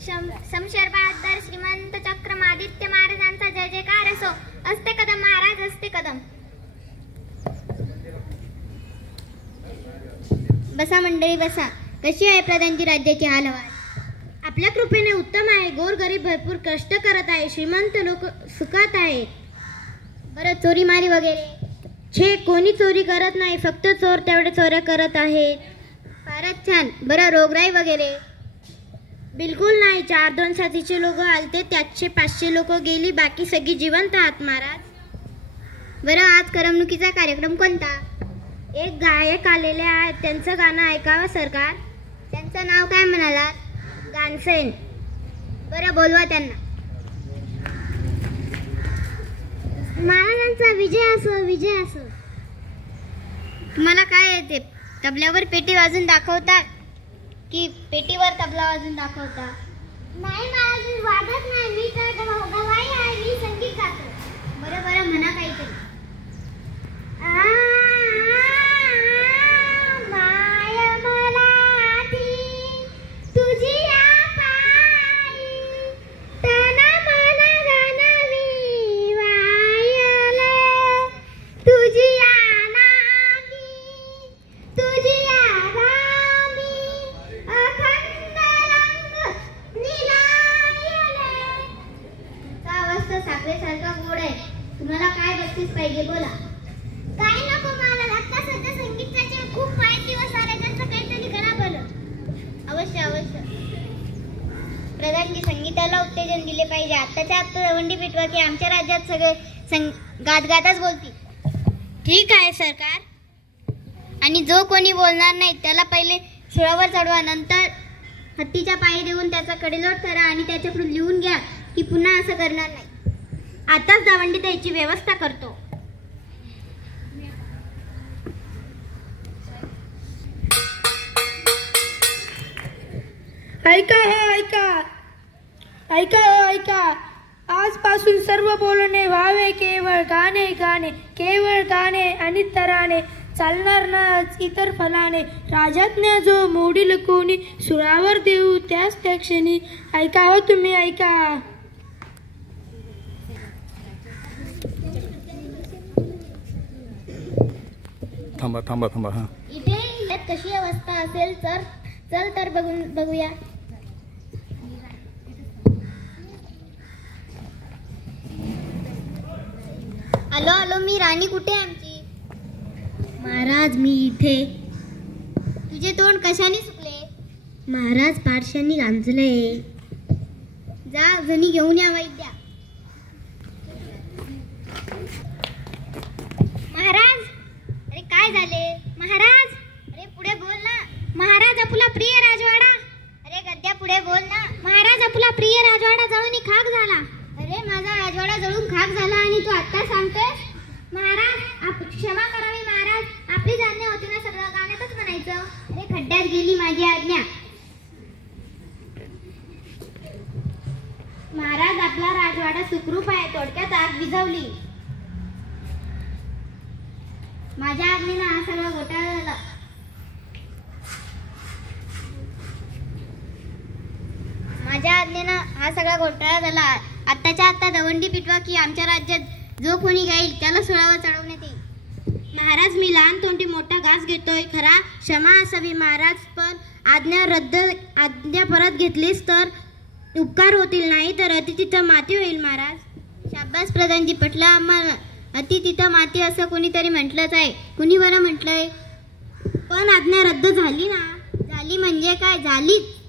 शमशेर बहादर श्रीमंत चक्रमादित्य महाराजांचा जय जयकार असो. असते कदम महाराज, असते कदम. बसा मंडळी बसा. कशी आहे प्रधानजी राज्याची हालवाल? आपल्या कृपेने उत्तम आहे. गोरगरीब भरपूर कष्ट करत आहे. श्रीमंत लोक सुखात आहेत. बरं चोरी मारी वगैरे? छे, कोणी चोरी करत नाही. फक्त चोर तेवढे चोऱ्या करत आहेत. फारच छान. बरं रोगराई वगैरे? बिलकुल नाही. 4-2 साथीचे लोक आलते, त्याचे 500 लोक गेली, बाकी सगळी जिवंत आहात महाराज. बरं आज करमणुकीचा कार्यक्रम कोणता? एक गायक आलेले आहेत, त्यांचं गाणं ऐकावं सरकार. त्यांचं नाव काय म्हणालात? गानसेन. बरं बोलवा त्यांना. महाराजांचा विजय असो, विजय असो. तुम्हाला काय येते? तबल्यावर पेटी वाजून दाखवता की पेटीवर तबला वाजून दाखवता? नाही महाराज, वाजत नाही. मी तर गवाई आहे, मी संगीत गातो. बरं बरं म्हणा काहीतरी. साखरेसारखा गोड आहे. तुम्हाला काय बक्षीस पाहिजे बोला. काय नको मला, आता सध्या संगीताचे खूप वाईट दिवस आले, त्याचं काहीतरी करा बरं. अवश्य अवश्य. प्रधानजी संगीताला उत्तेजन दिले पाहिजे. आत्ताच्या आत्ता दवंडी पिटवा की आमच्या राज्यात सगळे गातच बोलतील. ठीक आहे सरकार. आणि जो कोणी बोलणार नाही त्याला पहिले सुळावर चढवा, नंतर हत्तीच्या पायी देऊन त्याचा कडेलोट करा आणि त्याच्याकडून लिहून घ्या की पुन्हा असं करणार नाही. आताच दवंडी द्यायची व्यवस्था करतो. ऐका ऐका ऐका ऐका. आजपासून सर्व बोलणे व्हावे केवळ गाणे गाणे, केवळ गाणे आणि तराने. चालणार ना इतर फलाने. राजाज्ञा जो मोडील कोणी, सुरावर देऊ त्याच त्या क्षणी. ऐका हो तुम्ही ऐका. थांबा थांबा थांबा. हा इथे कशी अवस्था असेल तर चल तर बघूया. आलो आलो. मी राणी कुठे आहे आमची? महाराज मी इथे. तुझे तोंड कशाने सुकले? महाराज पाडशांनी गांजले. जा जणी घेऊन या वैद्या. महाराज अरे काय झाले? महाराज अरे पुढे बोल ना. महाराज आपला प्रिय राजवाडा. अरे गद्या पुढे बोल ना. महाराज आपला प्रिय राजवाडा जळून खाक झाला. अरे माझा राजवाडा जळून खाक झाला आणि तू आत्ता सांगतोस? महाराज क्षमा करावी महाराज, आपलीच आज्ञा होती ना, सगळं गाण्यातच म्हणायचं. अरे खड्ड्यात गेली माझी आज्ञा. महाराज आपला राजवाडा सुखरूप आहे, थोडक्यात आग विझवली. माझ्या आज्ञेनं हा सगळा घोटाळा झाला. माझ्या आज्ञेनं हा सगळा घोटाळा झाला. आत्ताच्या आत्ता दवंडी पिटवा की आमच्या राज्यात जो कोणी गाईल त्याला सुळावर चढवण्यात येईल. महाराज मी लहान तोंडी मोठा घास घेतोय खरा, क्षमा असावी महाराज, पण आज्ञा परत घेतलीस तर उपकार होतील, नाही तर अति तिथं माती होईल महाराज. शाबास प्रधानजी, पटलं आम्हाला. अति तिथं माती असं कोणीतरी म्हटलंच आहे. कुणी बरं म्हटलंय? पण आज्ञा रद्द झाली ना. झाली म्हणजे काय? झालीच.